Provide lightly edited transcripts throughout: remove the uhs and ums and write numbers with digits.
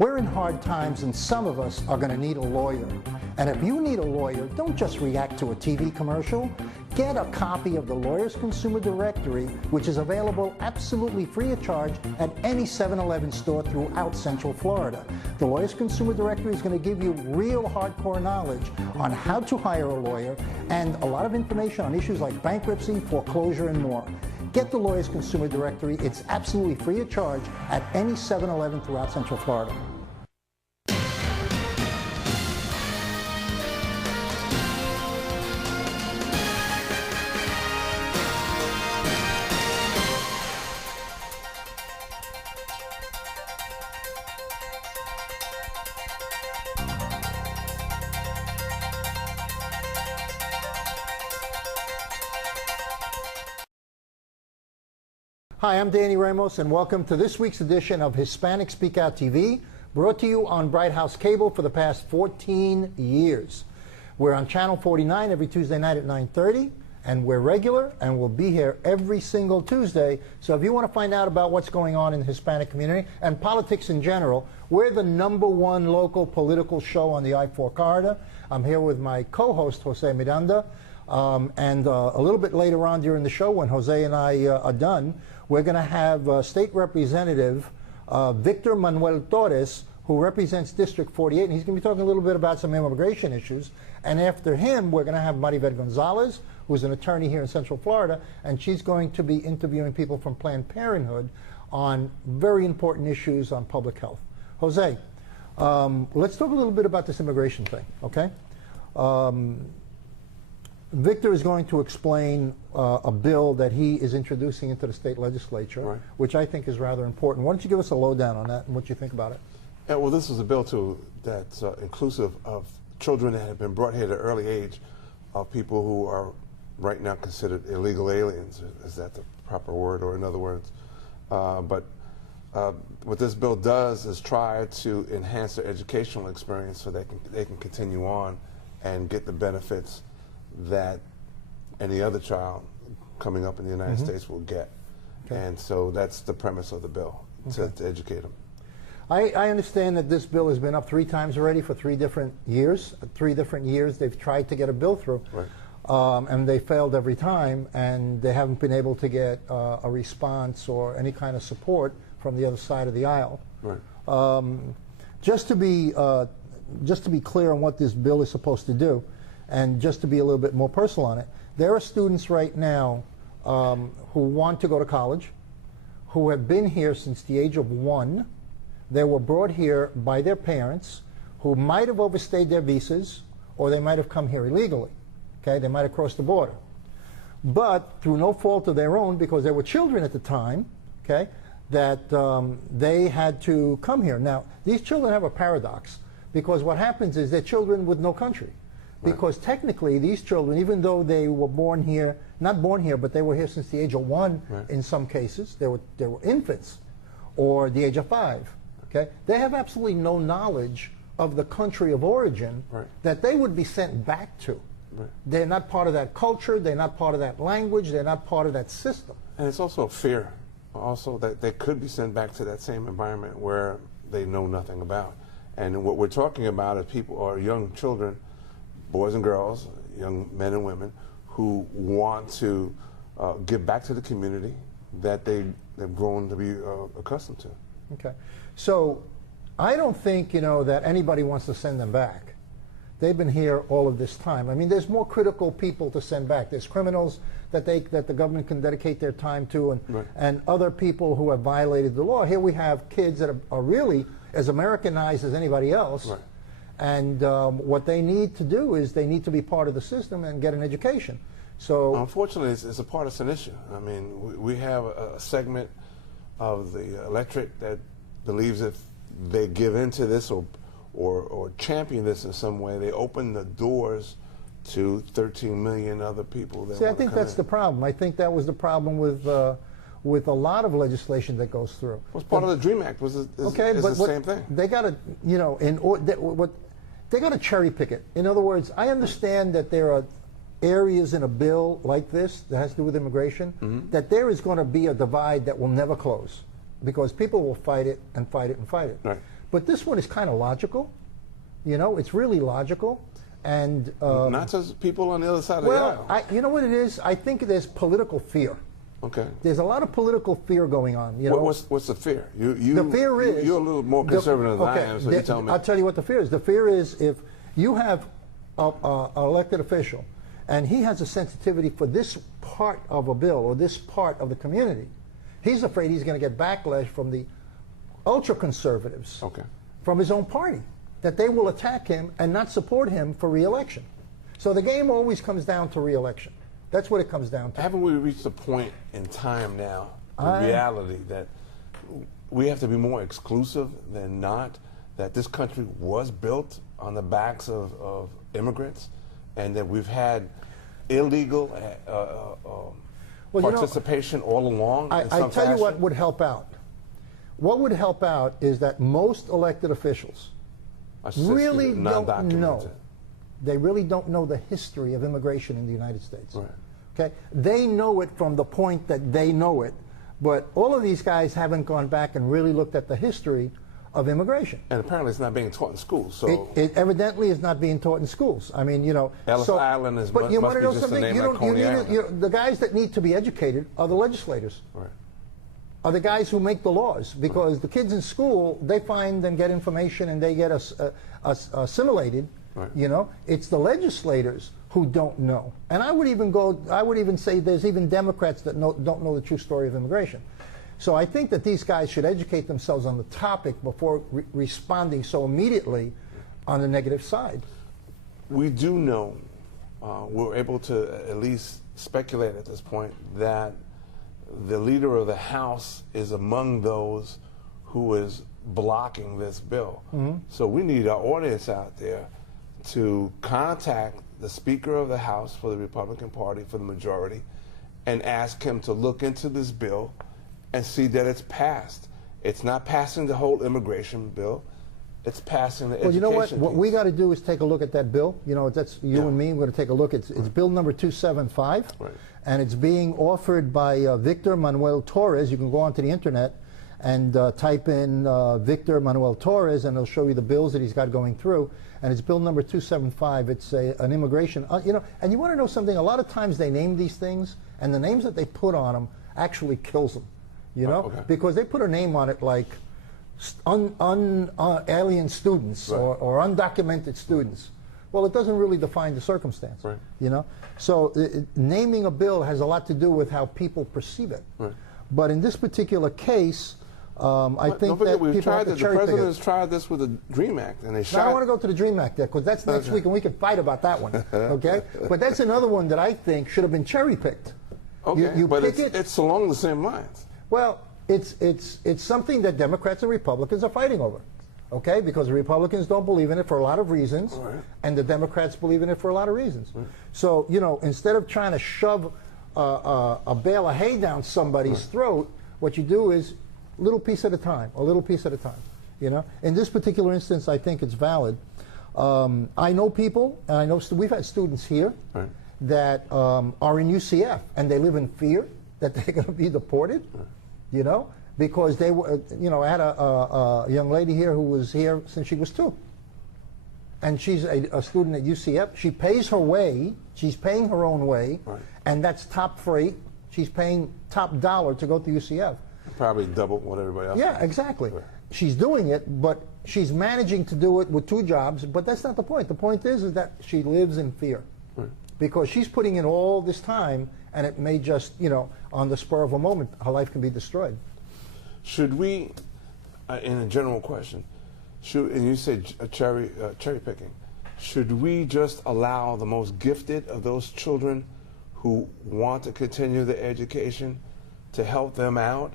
We're in hard times and some of us are going to need a lawyer. And if you need a lawyer, don't just react to a TV commercial. Get a copy of the Lawyers Consumer Directory, which is available absolutely free of charge at any 7-Eleven store throughout Central Florida. The Lawyers Consumer Directory is going to give you real hardcore knowledge on how to hire a lawyer and a lot of information on issues like bankruptcy, foreclosure, and more. Get the Lawyers Consumer Directory. It's absolutely free of charge at any 7-Eleven throughout Central Florida. Hi, I'm Danny Ramos, and welcome to this week's edition of Hispanic Speak Out TV, brought to you on Bright House Cable for the past 14 years. We're on Channel 49 every Tuesday night at 9:30, and we're regular, and we'll be here every single Tuesday. So if you want to find out about what's going on in the Hispanic community and politics in general, we're the #1 local political show on the I-4 corridor. I'm here with my co-host, Jose Miranda, and a little bit later on during the show, when Jose and I are done, we're going to have State Representative Victor Manuel Torres, who represents District 48, and he's going to be talking a little bit about some immigration issues. And after him, we're going to have Maribel Gonzalez, who's an attorney here in Central Florida, and she's going to be interviewing people from Planned Parenthood on very important issues on public health. Jose, let's talk a little bit about this immigration thing, okay? Victor is going to explain a bill that he is introducing into the state legislature, right, which I think is rather important. Why don't you give us a lowdown on that and what you think about it? Yeah, well, this is a bill, too, that's inclusive of children that have been brought here at an early age, of people who are right now considered illegal aliens. Is that the proper word, or in other words? But what this bill does is try to enhance their educational experience so they can continue on and get the benefits that any other child coming up in the United States will get. Okay. And so that's the premise of the bill, to educate them. I understand that this bill has been up 3 times already for 3 different years. 3 different years they've tried to get a bill through, right, and they failed every time, and they haven't been able to get a response or any kind of support from the other side of the aisle. Right. Just to be clear on what this bill is supposed to do, and just to be a little bit more personal on it, there are students right now who want to go to college, who have been here since the age of 1. They were brought here by their parents, who might have overstayed their visas, or they might have come here illegally. Okay, they might have crossed the border. But through no fault of their own, because they were children at the time, okay, that they had to come here. Now, these children have a paradox, because what happens is they're children with no country. Because technically, these children, even though they were born here, not born here, but they were here since the age of 1, right, in some cases, they were infants, or the age of 5. Okay, they have absolutely no knowledge of the country of origin, right, that they would be sent back to. Right. They're not part of that culture. They're not part of that language. They're not part of that system. And it's also a fear, also, that they could be sent back to that same environment where they know nothing about. And what we're talking about is people, or young children, boys and girls, young men and women, who want to give back to the community that they've grown to be accustomed to. Okay. So I don't think, that anybody wants to send them back. They've been here all of this time. I mean, there's more critical people to send back. There's criminals that the government can dedicate their time to, and, right, and other people who have violated the law. Here we have kids that are really as Americanized as anybody else. Right. And what they need to do is they need to be part of the system and get an education. So, unfortunately, it's a partisan issue. I mean, we have a segment of the electorate that believes if they give into this or champion this in some way, they open the doors to 13 million other people that see, I think that's the problem. I think that was the problem with a lot of legislation that goes through. Well, part of the DREAM Act is the same thing. They got to, they got to cherry pick it. In other words, I understand that there are areas in a bill like this that has to do with immigration, that there is going to be a divide that will never close, because people will fight it and fight it and fight it. Right. But this one is kind of logical. You know, it's really logical. And not to people on the other side of the aisle. You know what it is? I think there's political fear. Okay. There's a lot of political fear going on. You know, what's the fear? The fear is you're a little more conservative than I am, so you tell me. I'll tell you what the fear is. The fear is if you have an elected official, and he has a sensitivity for this part of a bill or this part of the community, he's afraid he's going to get backlash from the ultra conservatives, from his own party, that they will attack him and not support him for re-election. So the game always comes down to re-election. That's what it comes down to. Haven't we reached a point in time now, in reality, that we have to be more exclusive than not, that this country was built on the backs of immigrants, and that we've had illegal participation all along? I tell you what would help out. What would help out is that most elected officials really don't know. They really don't know the history of immigration in the United States. Right. Okay? They know it from the point that they know it, but all of these guys haven't gone back and really looked at the history of immigration. And apparently it's not being taught in schools. So it evidently is not being taught in schools. I mean, you know. Ellis Island is but you must want to be know just something? a name like Coney Island. The guys that need to be educated are the legislators. Right. Are the guys who make the laws, because the kids in school, they find and get information and they get assimilated. Right. You know, it's the legislators who don't know. And I would even say there's even Democrats that don't know the true story of immigration. So I think that these guys should educate themselves on the topic before responding so immediately on the negative side. We do know, we're able to at least speculate at this point, that the leader of the House is among those who is blocking this bill. Mm-hmm. So we need our audience out there to contact the Speaker of the House for the Republican Party, for the majority, and ask him to look into this bill and see that it's passed. It's not passing the whole immigration bill. It's passing the education. Well, you know what? Piece. What we got to do is take a look at that bill. You know, that's you and me. We're going to take a look. It's bill number 275, right. And it's being offered by Victor Manuel Torres. You can go onto the internet and type in Victor Manuel Torres, and it'll show you the bills that he's got going through. And it's bill number 275. It's an immigration. You know, and you want to know something? A lot of times they name these things, and the names that they put on them actually kills them. You know, because they put a name on it like alien students, right, or undocumented students. Well, it doesn't really define the circumstance. Right. You know, so naming a bill has a lot to do with how people perceive it. Right. But in this particular case, I think that people have to cherry pick it. The president has tried this with the DREAM Act, and they shot. Now, I don't want to go to the DREAM Act there, because that's next week, and we can fight about that one. Okay, but that's another one that I think should have been cherry picked. Okay, but it's along the same lines. Well, it's something that Democrats and Republicans are fighting over, okay? Because the Republicans don't believe in it for a lot of reasons, right, and the Democrats believe in it for a lot of reasons. Right. So, you know, instead of trying to shove a bale of hay down somebody's, right, throat, what you do is a little piece at a time, you know? In this particular instance, I think it's valid. I know people, and I know we've had students here, right, that are in UCF, and they live in fear that they're going to be deported, right, you know, because they were, you know, I had a young lady here who was here since she was 2. And she's a student at UCF. She pays her way, she's paying her own way, right, and that's top freight. She's paying top dollar to go to UCF. Probably double what everybody else does. Exactly. Right. She's doing it, but she's managing to do it with 2 jobs, but that's not the point. The point is that she lives in fear. Right. Because she's putting in all this time, and it may just, you know, on the spur of a moment, her life can be destroyed. Should we, in a general question, and you said cherry picking, should we just allow the most gifted of those children who want to continue their education to help them out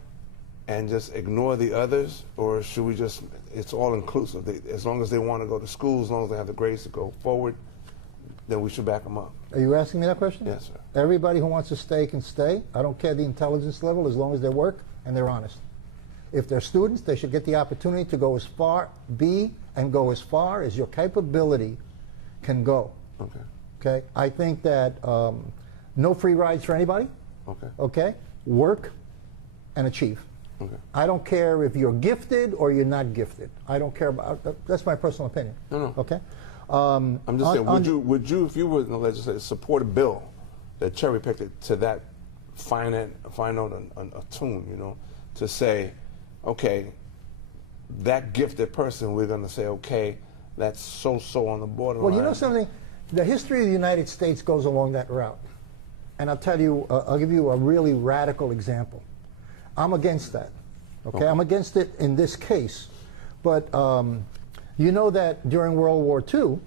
and just ignore the others? Or should we just, it's all inclusive? As long as they want to go to school, as long as they have the grades to go forward, then we should back them up. Are you asking me that question? Yes, sir. Everybody who wants to stay can stay. I don't care the intelligence level, as long as they work and they're honest. If they're students, they should get the opportunity to go as far, go as far as your capability can go. Okay. Okay. I think that no free rides for anybody. Okay. Okay. Work and achieve. Okay. I don't care if you're gifted or you're not gifted. I don't care about. That's my personal opinion. No. Okay. I'm just saying, would you, if you were in the legislature, support a bill that cherry picked it to that fine note, a tune, you know, to say, okay, that gifted person, we're going to say, okay, that's so on the borderline. Well, you know something? The history of the United States goes along that route. And I'll tell you, I'll give you a really radical example. I'm against that. Okay? I'm against it in this case. But you know that during World War II,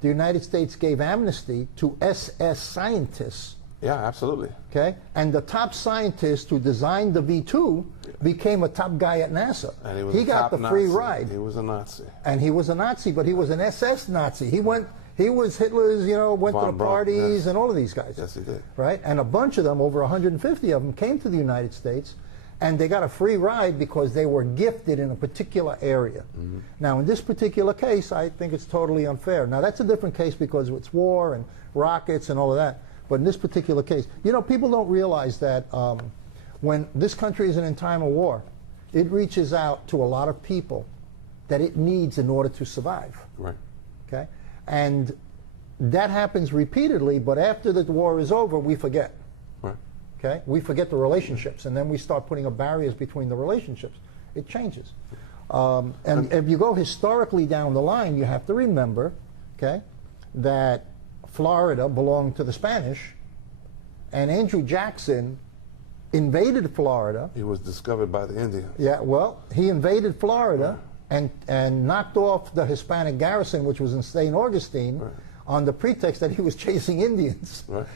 the United States gave amnesty to SS scientists. Yeah, absolutely. Okay? And the top scientist who designed the V-2 became a top guy at NASA. And he got the free ride. He was a Nazi. And he was a Nazi, but he was an SS Nazi. He was Hitler's, you know, went to the parties and all of these guys. Yes, he did. Right? And a bunch of them, over 150 of them, came to the United States, and they got a free ride because they were gifted in a particular area. Now, in this particular case, I think it's totally unfair. Now, that's a different case because it's war and rockets and all of that. But in this particular case, you know, people don't realize that when this country is in time of war, it reaches out to a lot of people that it needs in order to survive. Right. Okay? And that happens repeatedly, but after the war is over, we forget. Right. Okay? We forget the relationships, and then we start putting up barriers between the relationships. It changes. And if you go historically down the line, you have to remember, okay, that Florida belonged to the Spanish, and Andrew Jackson invaded Florida. He was discovered by the Indians. Yeah, well, he invaded Florida and knocked off the Hispanic garrison, which was in St. Augustine, on the pretext that he was chasing Indians. Right.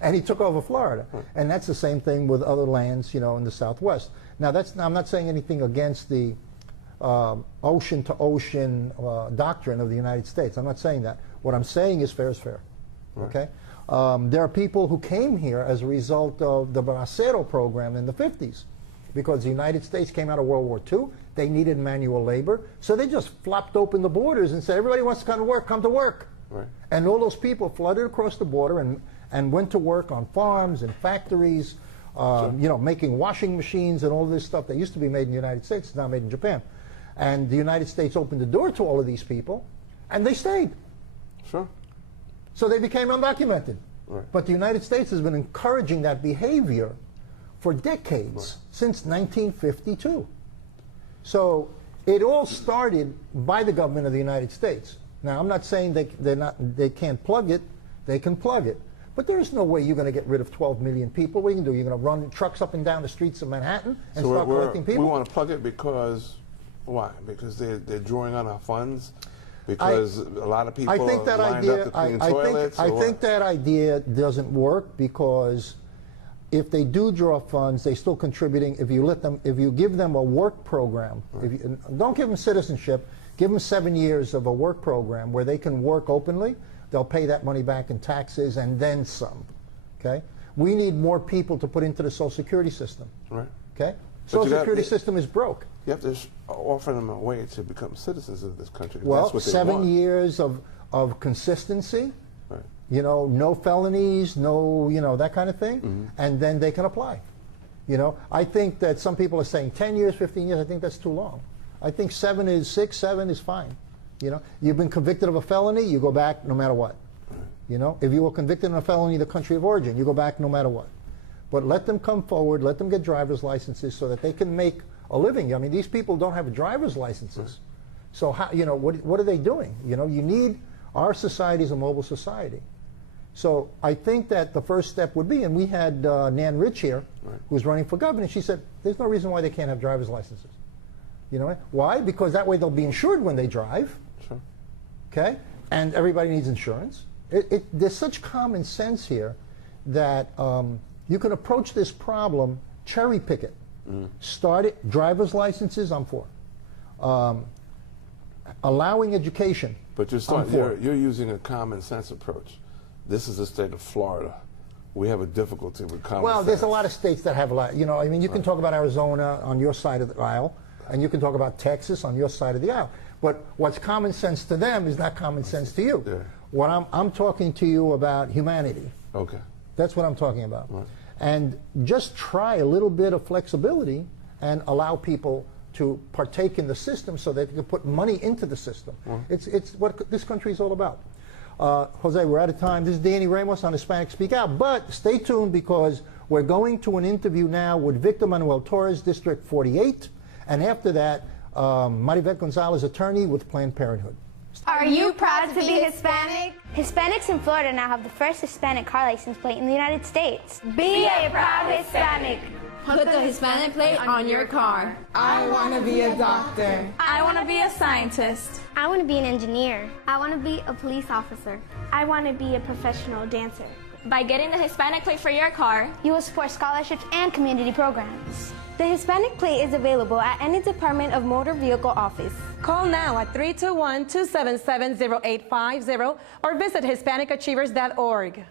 And he took over Florida. And that's the same thing with other lands, you know, in the Southwest. Now, I'm not saying anything against the ocean-to-ocean doctrine of the United States. I'm not saying that. What I'm saying is fair is fair. Okay? There are people who came here as a result of the Bracero program in the 50s, because the United States came out of World War II. They needed manual labor, so they just flopped open the borders and said, everybody wants to come to work, come to work. Right. And all those people flooded across the border and went to work on farms and factories, you know, making washing machines and all this stuff that used to be made in the United States is now made in Japan. And the United States opened the door to all of these people, and they stayed. Sure. So they became undocumented. Right. But the United States has been encouraging that behavior for decades, since 1952. So it all started by the government of the United States. Now, I'm not saying they can't plug it. They can plug it. But there is no way you're going to get rid of 12 million people. What are you going to do? You're going to run trucks up and down the streets of Manhattan and start collecting people? We want to plug it because, why? Because they're drawing on our funds? Because a lot of people are lined up to clean toilets? I think that idea doesn't work, because if they do draw funds, they're still contributing. If you give them a work program, don't give them citizenship, give them 7 years of a work program where they can work openly. They'll pay that money back in taxes and then some. Okay? We need more people to put into the Social Security system. Right. Okay? Social Security system is broke. You have to offer them a way to become citizens of this country. Well, that's what they 7 want. years of consistency, you know, no felonies, no, you know, that kind of thing, and then they can apply. You know, I think that some people are saying 10 years, 15 years, I think that's too long. I think 7 is fine. You know, you've been convicted of a felony, you go back no matter what. You know, if you were convicted of a felony in the country of origin, you go back no matter what. But let them come forward, let them get driver's licenses so that they can make a living. I mean, these people don't have driver's licenses. So how, you know, what are they doing? You know, you need, our society is a mobile society. So I think that the first step would be, and we had Nan Rich here, who was running for governor, and she said, there's no reason why they can't have driver's licenses. You know why? Because that way they'll be insured when they drive. Sure. Okay? And everybody needs insurance. There's such common sense here that you can approach this problem, cherry pick it. Start it, driver's licenses, I'm for. Allowing education, but you're using a common sense approach. This is the state of Florida. We have a difficulty with common sense. Well, there's a lot of states that have a lot, you know, I mean, you can talk about Arizona on your side of the aisle, and you can talk about Texas on your side of the aisle. But what's common sense to them is not common sense to you. Yeah. What I'm talking to you about humanity. Okay. That's what I'm talking about. And just try a little bit of flexibility, and allow people to partake in the system so that they can put money into the system. It's what this country is all about. Jose, we're out of time. This is Danny Ramos on Hispanic Speak Out, but stay tuned because we're going to an interview now with Victor Manuel Torres, District 48, and after that, Maribel Gonzalez, attorney with Planned Parenthood. Are you proud to be Hispanic? Hispanics in Florida now have the first Hispanic car license plate in the United States. Be a proud Hispanic. Put the Hispanic plate on your car. I want to be a doctor. I want to be a scientist. I want to be an engineer. I want to be a police officer. I want to be a professional dancer. By getting the Hispanic plate for your car, you will support scholarships and community programs. The Hispanic plate is available at any Department of Motor Vehicle office. Call now at 321-277-0850 or visit HispanicAchievers.org.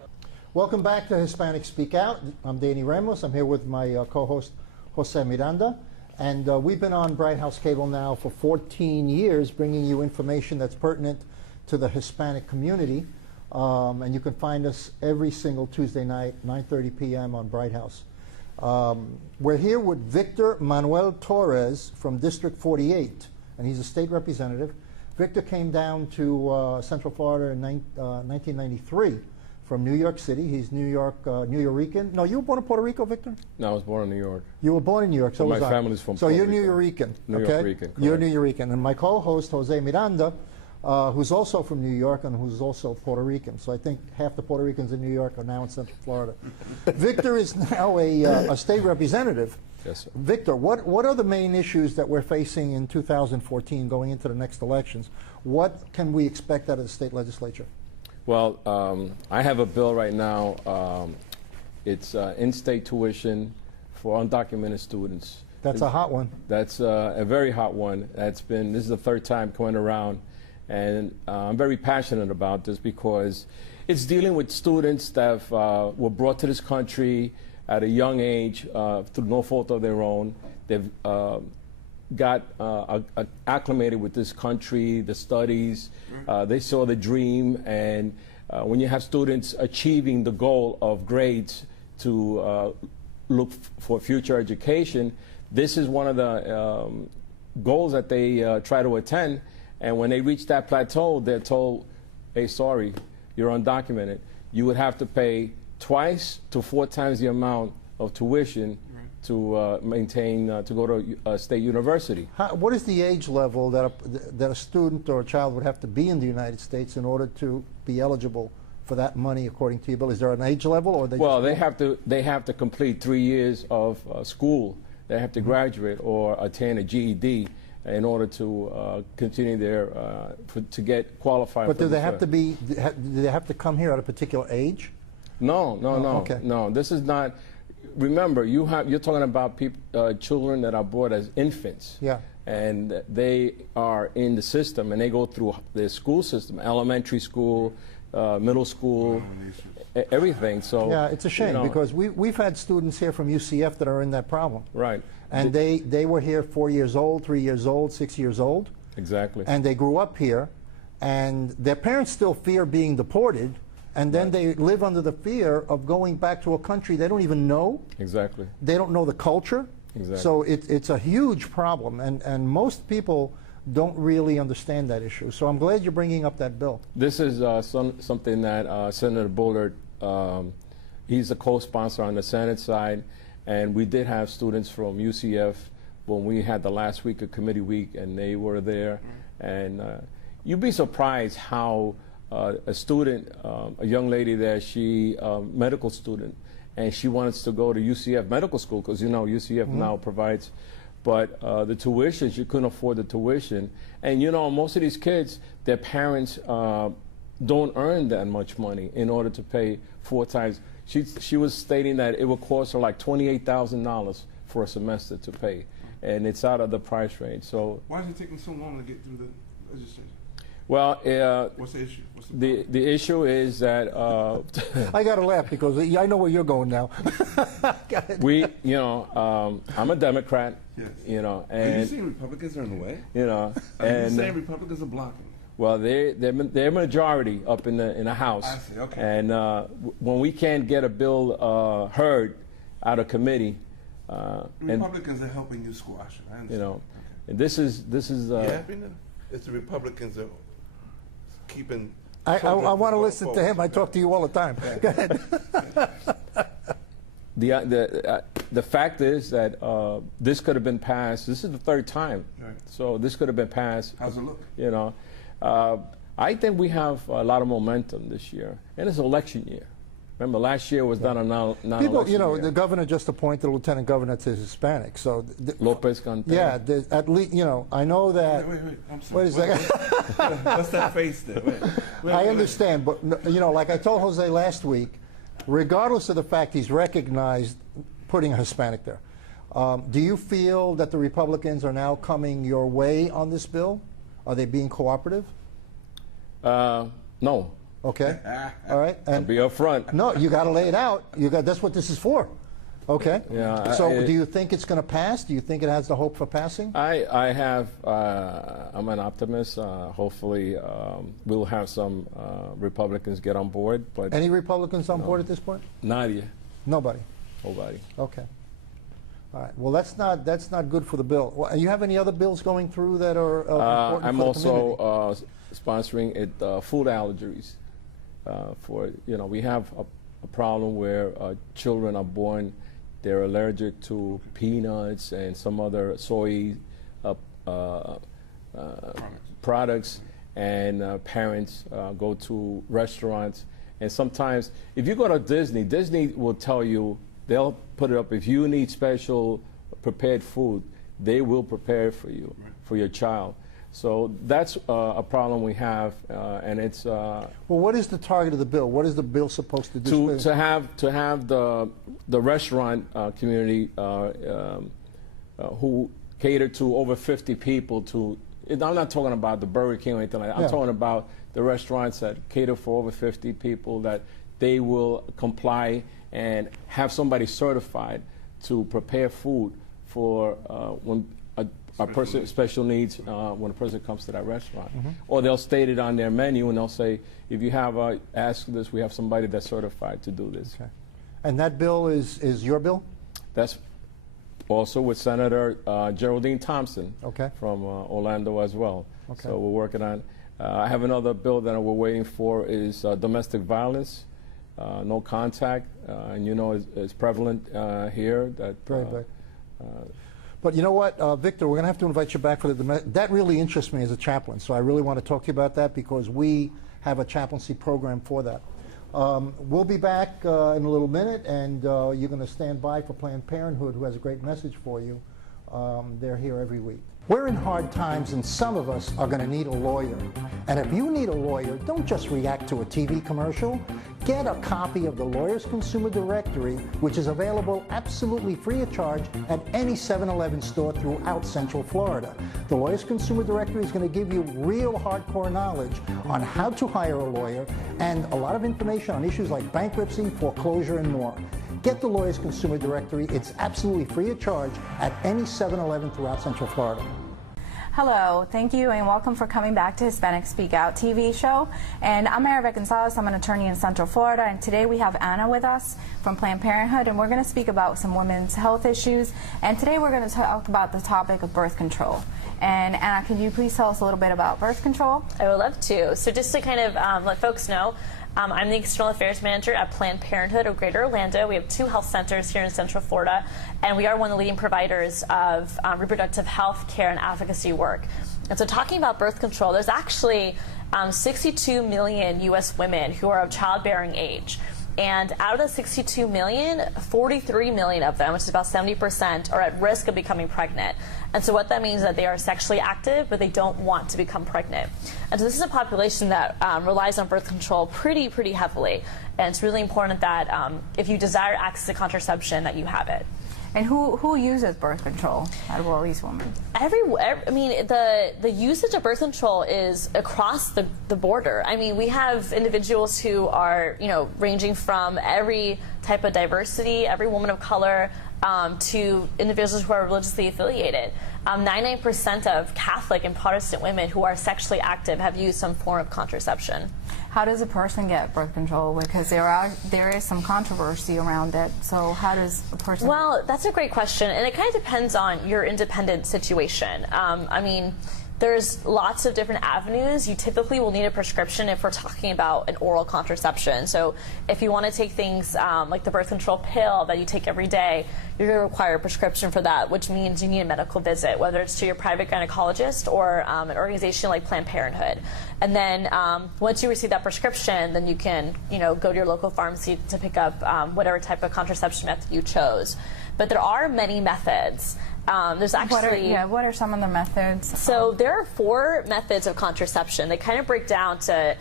Welcome back to Hispanic Speak Out. I'm Danny Ramos. I'm here with my co-host, Jose Miranda. And we've been on Bright House Cable now for 14 years, bringing you information that's pertinent to the Hispanic community. And you can find us every single Tuesday night, 9:30 p.m. on Bright House. We're here with Victor Manuel Torres from District 48, and he's a state representative. Victor came down to Central Florida in 1993 from New York City. He's New Yorican. No, you were born in Puerto Rico, Victor? No, I was born in New York. You were born in New York, so my was I. family's from So Puerto you're Rico. New Yorican, New okay? Yorican, correct. You're New Yorican. And my co-host, Jose Miranda, who's also from New York and who's also Puerto Rican. So I think half the Puerto Ricans in New York are now in Central Florida. Victor is now a state representative. Yes, sir. Victor, what are the main issues that we're facing in 2014 going into the next elections? What can we expect out of the state legislature? Well, I have a bill right now. It's in-state tuition for undocumented students. That's a hot one. That's a very hot one. This is the third time coming around. And I'm very passionate about this because it's dealing with students that were brought to this country at a young age through no fault of their own. They've got acclimated with this country, the studies, they saw the dream, and when you have students achieving the goal of grades to look for future education, this is one of the goals that they try to attain. And when they reach that plateau, they're told, hey, sorry, you're undocumented. You would have to pay twice to 4 times the amount of tuition to maintain, to go to a state university. What is the age level that a student or a child would have to be in the United States in order to be eligible for that money, according to your bill? Is there an age level, or they have to complete 3 years of school. They have to graduate or attain a GED in order to continue to get qualified. But do they have to come here at a particular age? No. Okay. No. This is not. Remember, you're talking about children that are born as infants. Yeah. And they are in the system, and they go through the school system, elementary school, middle school, everything. So yeah, it's a shame because we've had students here from UCF that are in that problem. Right. And they were here 4 years old, 3 years old, 6 years old. Exactly. And they grew up here, and their parents still fear being deported, and then they live under the fear of going back to a country they don't even know. Exactly. They don't know the culture. Exactly. So it's a huge problem, and most people don't really understand that issue. So I'm glad you're bringing up that bill. This is something that Senator Bullard, he's a co-sponsor on the Senate side, and we did have students from UCF when we had the last week of committee week, and they were there. And you'd be surprised how a student, a young lady there, she medical student, and she wants to go to UCF medical school because UCF now provides, but the tuition, she couldn't afford the tuition. And most of these kids, their parents don't earn that much money in order to pay 4 times. She was stating that it would cost her like $28,000 for a semester to pay, and it's out of the price range. So why is it taking so long to get through the legislation? Well, what's the issue? The issue is that I got to laugh because I know where you're going now. I'm a Democrat. Yes. And are you saying Republicans are in the way? Are you saying Republicans are blocking? Well, they're majority up in the House. I see. Okay. And when we can't get a bill heard out of committee, Republicans are helping you squash it. I understand. You know, and this is it's the Republicans that are keeping. I want to listen to him. I talk to you all the time. Go ahead. The fact is that this could have been passed. This is the third time, right. So this could have been passed. How's it look? You know, I think we have a lot of momentum this year, and it's election year. Remember, last year was not a non-election People, you know, year. the governor just appointed a lieutenant governor that's Hispanic, so Lopez Cantero. yeah, at least, you know, I know that. Wait. I'm sorry. Wait a second. What's that face there? I understand, but you know, like I told Jose last week, regardless of the fact he's recognized putting a Hispanic there, do you feel that the Republicans are now coming your way on this bill? Are they being cooperative? No. Okay. All right. And be upfront. No, you got to lay it out. That's what this is for. Okay. Yeah. So, do you think it's going to pass? Do you think it has the hope for passing? I have. I'm an optimist. Hopefully, we'll have some Republicans get on board. But any Republicans on board at this point? Nadia. Nobody. Nobody. Okay. All right. Well, that's not good for the bill. Well, you have any other bills going through that are important I'm for the also community? sponsoring it food allergies. For we have a problem where children are born, they're allergic to peanuts and some other soy products, and parents go to restaurants, and sometimes if you go to Disney will tell you, they'll put it up, if you need special prepared food, they will prepare it for you, for your child. So that's a problem we have, and it's. Well, what is the target of the bill? What is the bill supposed to do? To have the restaurant community who cater to over 50 people. I'm not talking about the Burger King or anything like that. I'm talking about the restaurants that cater for over 50 people, that they will comply and have somebody certified to prepare food for when a person special needs when a person comes to that restaurant. Or they'll state it on their menu and they'll say, if you have ask this, we have somebody that's certified to do this. Okay. And that bill is your bill? That's also with Senator Geraldine Thompson from Orlando as well. Okay. So we're working on. I have another bill that we're waiting for is domestic violence, no contact, and it's prevalent here. But you know what, Victor, we're going to have to invite you back for that really interests me as a chaplain, so I really want to talk to you about that because we have a chaplaincy program for that. We'll be back in a little minute, and you're going to stand by for Planned Parenthood, who has a great message for you. They're here every week. We're in hard times, and some of us are going to need a lawyer. And if you need a lawyer, don't just react to a TV commercial. Get a copy of the Lawyers Consumer Directory, which is available absolutely free of charge at any 7-Eleven store throughout Central Florida. The Lawyers Consumer Directory is going to give you real hardcore knowledge on how to hire a lawyer and a lot of information on issues like bankruptcy, foreclosure, and more. Get the Lawyers Consumer Directory. It's absolutely free of charge at any 7-Eleven throughout Central Florida. Hello, thank you, and welcome for coming back to Hispanic Speak Out TV show. And I'm Mara Gonzalez. I'm an attorney in Central Florida, and today we have Anna with us from Planned Parenthood, and we're going to speak about some women's health issues. And today we're going to talk about the topic of birth control. And Anna, can you please tell us a little bit about birth control? I would love to. So just to kind of let folks know, I'm the External Affairs Manager at Planned Parenthood of Greater Orlando. We have 2 health centers here in Central Florida, and we are one of the leading providers of reproductive health care and advocacy work. And so talking about birth control, there's actually 62 million U.S. women who are of childbearing age. And out of the 62 million, 43 million of them, which is about 70%, are at risk of becoming pregnant. And so what that means is that they are sexually active, but they don't want to become pregnant. And so this is a population that relies on birth control pretty meavily. And it's really important that if you desire access to contraception, that you have it. And who uses birth control out of all these women? I mean, the usage of birth control is across the border. I mean, we have individuals who are, ranging from every type of diversity, every woman of color, to individuals who are religiously affiliated. 99% of Catholic and Protestant women who are sexually active have used some form of contraception. How does a person get birth control? Because there is some controversy around it. So how does a person? Well, that's a great question, and it kind of depends on your independent situation. I mean, there's lots of different avenues. You typically will need a prescription if we're talking about an oral contraception. So if you want to take things like the birth control pill that you take every day, you're going to require a prescription for that, which means you need a medical visit, whether it's to your private gynecologist or an organization like Planned Parenthood. And then once you receive that prescription, then you can, go to your local pharmacy to pick up whatever type of contraception method you chose. But there are many methods. There's actually what are some of the methods? So there are 4 methods of contraception. They kind of break down to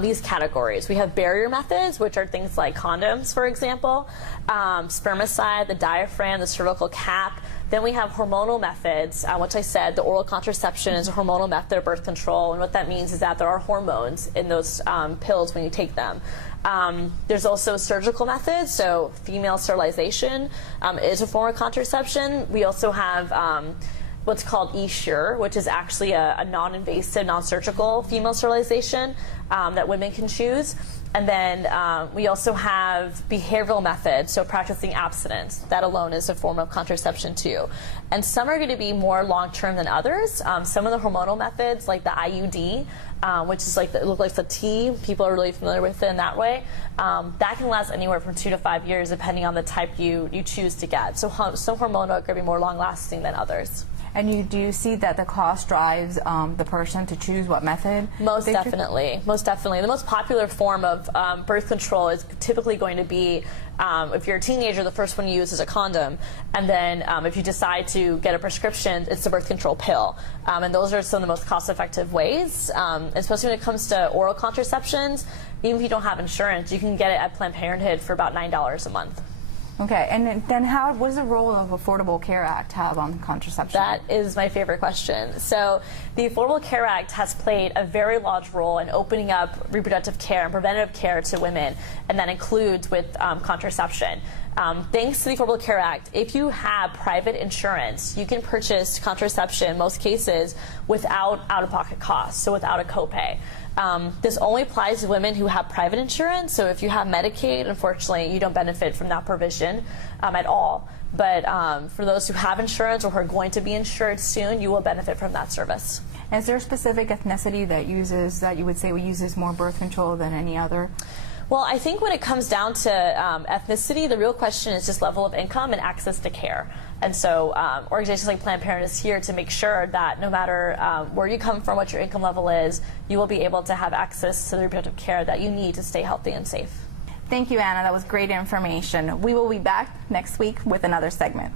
these categories. We have barrier methods, which are things like condoms, for example, spermicide, the diaphragm, the cervical cap. Then we have hormonal methods, which I said the oral contraception is a hormonal method of birth control, and what that means is that there are hormones in those pills when you take them. There's also surgical methods, so female sterilization is a form of contraception. We also have what's called e-sure, which is actually a non-invasive, non-surgical female sterilization that women can choose. And then we also have behavioral methods, so practicing abstinence. That alone is a form of contraception too. And some are going to be more long-term than others. Some of the hormonal methods, like the IUD, which is like it looks like the T. People are really familiar with it in that way. That can last anywhere from 2 to 5 years, depending on the type you choose to get. So some hormonal are going to be more long-lasting than others. And do you see that the cost drives the person to choose what method? Most definitely. Most definitely. The most popular form of birth control is typically going to be, if you're a teenager, the first one you use is a condom. And then if you decide to get a prescription, it's the birth control pill. And those are some of the most cost-effective ways, especially when it comes to oral contraceptions. Even if you don't have insurance, you can get it at Planned Parenthood for about $9 a month. Okay, and then what does the role of Affordable Care Act have on contraception? That is my favorite question. So the Affordable Care Act has played a very large role in opening up reproductive care and preventative care to women, and that includes with contraception. Thanks to the Affordable Care Act, if you have private insurance, you can purchase contraception in most cases without out-of-pocket costs, so without a copay. This only applies to women who have private insurance, so if you have Medicaid, unfortunately, you don't benefit from that provision at all. But for those who have insurance or who are going to be insured soon, you will benefit from that service. Is there a specific ethnicity that you would say uses more birth control than any other? Well, I think when it comes down to ethnicity, the real question is just level of income and access to care. And so organizations like Planned Parenthood is here to make sure that no matter where you come from, what your income level is, you will be able to have access to the reproductive care that you need to stay healthy and safe. Thank you, Anna. That was great information. We will be back next week with another segment.